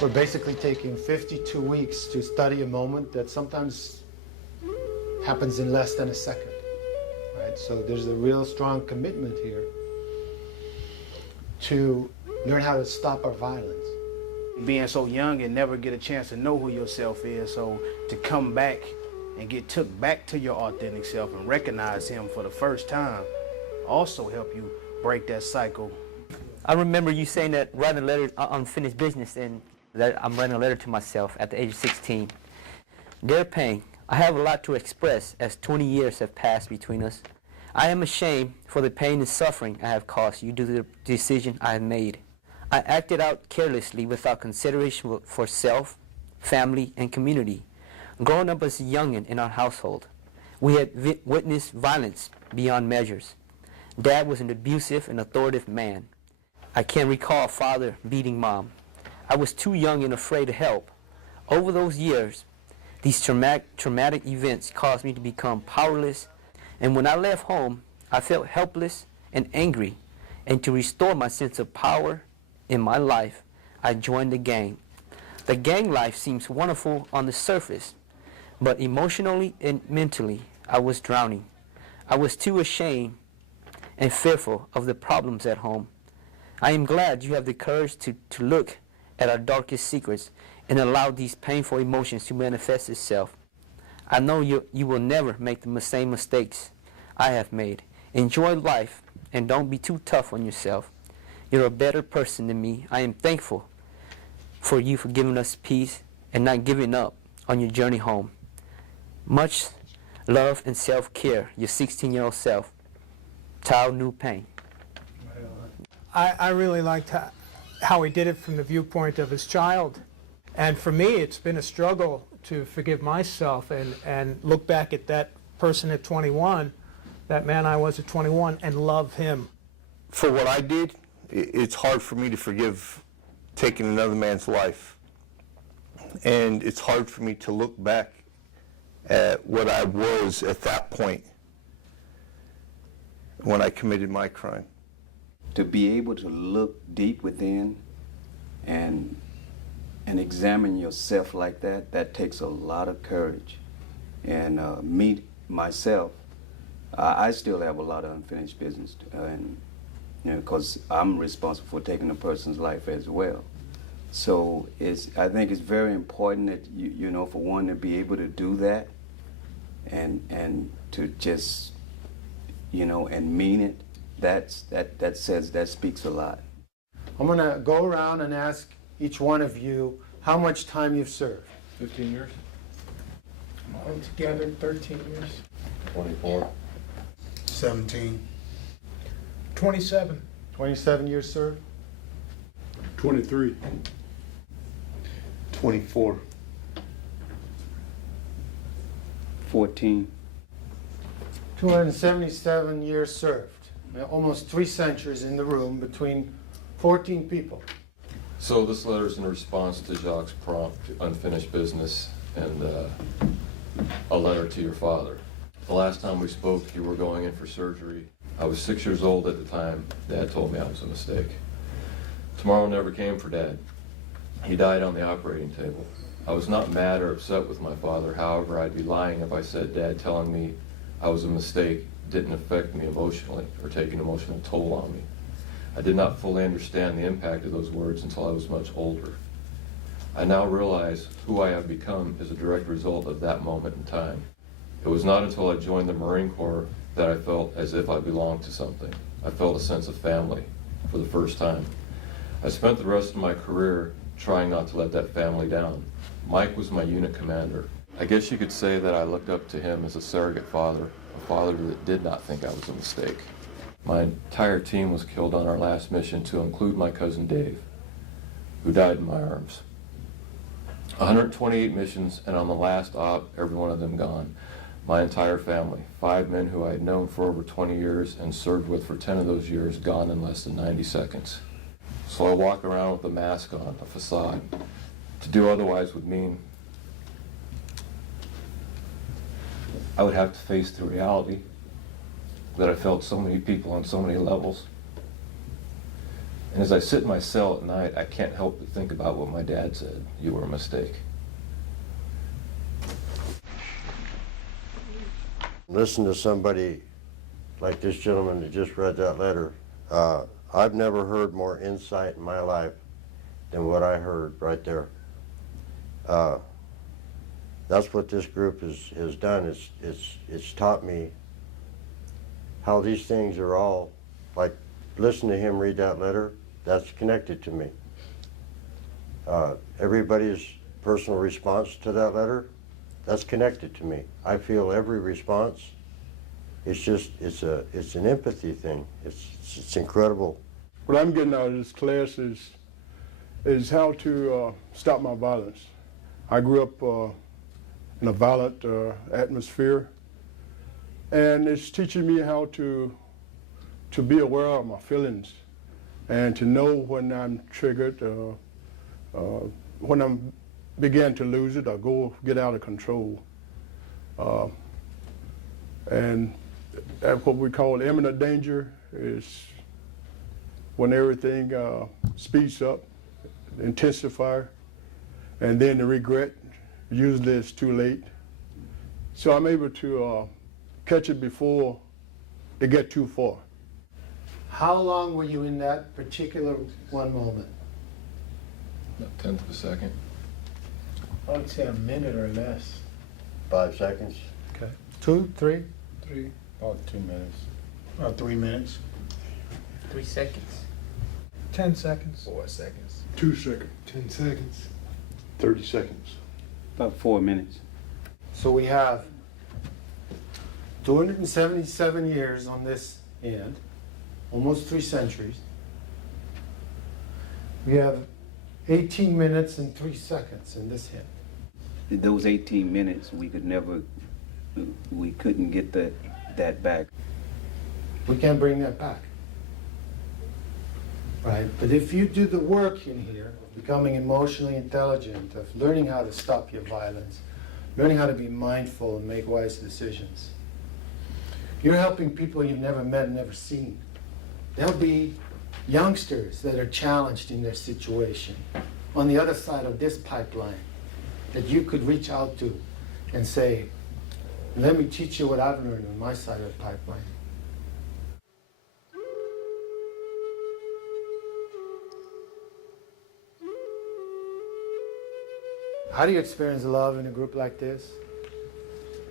We're basically taking 52 weeks to study a moment that sometimes happens in less than a second, right? So there's a real strong commitment here to learn how to stop our violence. Being so young and never get a chance to know who yourself is, so to come back and get took back to your authentic self and recognize him for the first time also help you break that cycle. I remember you saying that writing a letter on unfinished business, and that I'm writing a letter to myself at the age of 16. Dear Payne, I have a lot to express as 20 years have passed between us. I am ashamed for the pain and suffering I have caused you due to the decision I have made. I acted out carelessly without consideration for self, family, and community. Growing up as a youngin' in our household, we had witnessed violence beyond measures. Dad was an abusive and authoritative man. I can't recall a father beating mom. I was too young and afraid to help. Over those years, these traumatic events caused me to become powerless, and when I left home, I felt helpless and angry. And to restore my sense of power in my life, I joined the gang. The gang life seems wonderful on the surface, but emotionally and mentally, I was drowning. I was too ashamed and fearful of the problems at home. I am glad you have the courage to look at our darkest secrets and allow these painful emotions to manifest itself. I know you will never make the same mistakes I have made. Enjoy life and don't be too tough on yourself. You're a better person than me. I am thankful for you for giving us peace and not giving up on your journey home. Much love and self-care, your 16-year-old self, Tao Nu Payne. I really liked how he did it from the viewpoint of his child. And for me, it's been a struggle to forgive myself and look back at that person at 21, that man I was at 21, and love him. For what I did, it's hard for me to forgive taking another man's life. And it's hard for me to look back at what I was at that point when I committed my crime. To be able to look deep within and examine yourself like that, that takes a lot of courage. And me, myself, I still have a lot of unfinished business, and because I'm responsible for taking a person's life as well. So I think it's very important that you know, for one, to be able to do that, and to just, and mean it. That speaks a lot. I'm going to go around and ask each one of you how much time you've served. 15 years. Altogether, 13 years. 24. 17. 27. 27 years served? 23. 24. 14. 277 years served. Almost 3 centuries in the room between 14 people. So this letter is in response to Jacques' prompt, unfinished business, and a letter to your father. The last time we spoke, you were going in for surgery. I was 6 years old at the time. Dad told me I was a mistake. Tomorrow never came for Dad. He died on the operating table. I was not mad or upset with my father. However, I'd be lying if I said Dad telling me I was a mistake didn't affect me emotionally or take an emotional toll on me. I did not fully understand the impact of those words until I was much older. I now realize who I have become is a direct result of that moment in time. It was not until I joined the Marine Corps that I felt as if I belonged to something. I felt a sense of family for the first time. I spent the rest of my career trying not to let that family down. Mike was my unit commander. I guess you could say that I looked up to him as a surrogate father, a father that did not think I was a mistake. My entire team was killed on our last mission, to include my cousin Dave, who died in my arms. 128 missions, and on the last op, every one of them gone. My entire family, 5 men who I had known for over 20 years and served with for 10 of those years, gone in less than 90 seconds. So I walk around with a mask on, a facade. To do otherwise would mean I would have to face the reality that I felt so many people on so many levels. And as I sit in my cell at night, I can't help but think about what my dad said. You were a mistake. Listen to somebody like this gentleman that just read that letter. I've never heard more insight in my life than what I heard right there. That's what this group has done. It's taught me how these things are all, like, listen to him read that letter, that's connected to me. Everybody's personal response to that letter, that's connected to me. I feel every response. It's just, it's an empathy thing. It's incredible. What I'm getting out of this class is how to stop my violence. I grew up in a violent atmosphere, and it's teaching me how to be aware of my feelings and to know when I'm triggered, when I'm begin to lose it or get out of control. And what we call imminent danger is when everything speeds up, intensify, and then the regret, usually it's too late. So I'm able to catch it before they get too far. How long were you in that particular one moment? A tenth of a second. I would say a minute or less. 5 seconds. Okay. 2, 3? 3. About 2 minutes. About 3 minutes. 3 seconds. 10 seconds. 4 seconds. 2 seconds. 10 seconds. 30 seconds. About 4 minutes. So we have 277 years on this end, almost 3 centuries. We have 18 minutes and 3 seconds in this end. Those 18 minutes, we couldn't get that back. We can't bring that back. Right? But if you do the work in here, of becoming emotionally intelligent, of learning how to stop your violence, learning how to be mindful and make wise decisions, you're helping people you've never met and never seen. There'll be youngsters that are challenged in their situation on the other side of this pipeline that you could reach out to and say, let me teach you what I've learned on my side of the pipeline. How do you experience love in a group like this?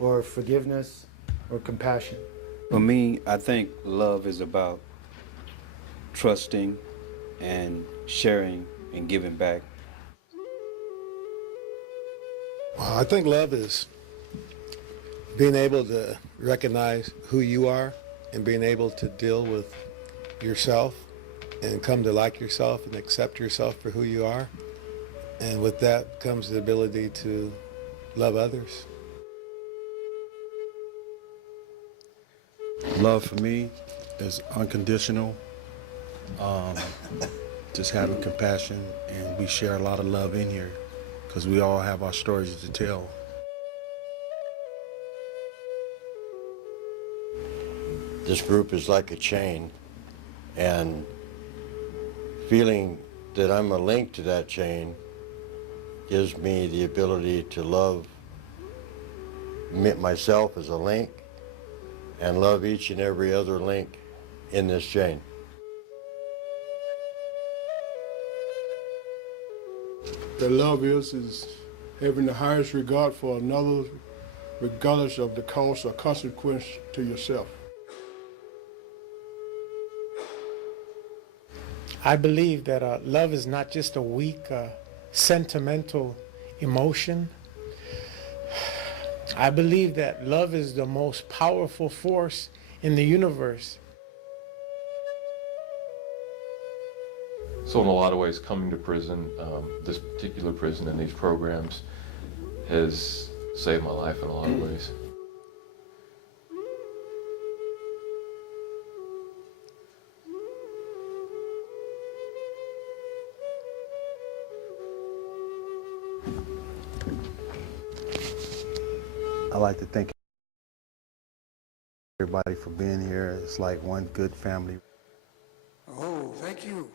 Or forgiveness or compassion? For me, I think love is about trusting and sharing and giving back. Well, I think love is being able to recognize who you are and being able to deal with yourself and come to like yourself and accept yourself for who you are. And with that comes the ability to love others. Love for me is unconditional, just having compassion, and we share a lot of love in here because we all have our stories to tell. This group is like a chain, and feeling that I'm a link to that chain gives me the ability to love myself as a link and love each and every other link in this chain. The love is having the highest regard for another, regardless of the cost or consequence to yourself. I believe that love is not just a weak, sentimental emotion. I believe that love is the most powerful force in the universe. So in a lot of ways, coming to prison, this particular prison and these programs has saved my life in a lot of ways. I like to thank everybody for being here. It's like one good family. Oh, thank you.